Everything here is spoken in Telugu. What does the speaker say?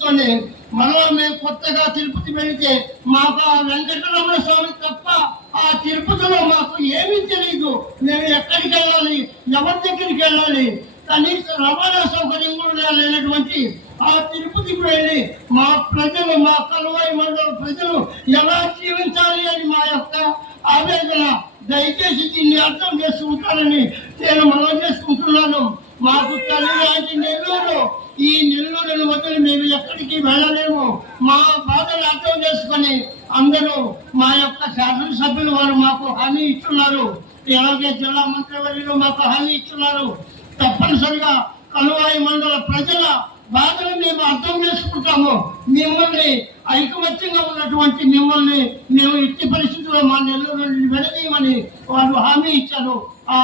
ఆలోచనతోనే మరో మేము కొత్తగా తిరుపతి వెళితే మాకు ఆ వెంకటరమణ స్వామి తప్ప ఆ తిరుపతిలో మాకు ఏమీ తెలియదు. మేము ఎక్కడికి వెళ్ళాలి, ఎవరి దగ్గరికి వెళ్ళాలి, కనీస రవాణా సౌకర్యం కూడా లేనటువంటి ఆ తిరుపతికి వెళ్ళి మా ప్రజలు, మా కలువాయి మండల ప్రజలు ఎలా జీవించాలి అని మా యొక్క ఆవేదన. దయచేసి దీన్ని అర్థం చేసుకుంటారని నేను మనం చేసుకుంటున్నాను. మాకు తల్లి లాంటి నెల్లూరు, ఈ నెల్లూరుని వదిలి మేము ఎక్కడికి వెళ్ళలేము. మా బాధలు అర్థం చేసుకొని అందరూ మా యొక్క శాసనసభ్యులు వారు మాకు హామీ ఇస్తున్నారు, అలాగే జిల్లా మంత్రివర్యులు మాకు హామీ ఇస్తున్నారు. తప్పనిసరిగా కలువాయి మండల ప్రజల బాధలు మేము అర్థం చేసుకుంటాము. మిమ్మల్ని ఐకమత్యంగా ఉన్నటువంటి మిమ్మల్ని మేము ఎట్టి పరిస్థితుల్లో మా నెల్లూరు విడదీయమని వారు హామీ ఇచ్చారు. ఆ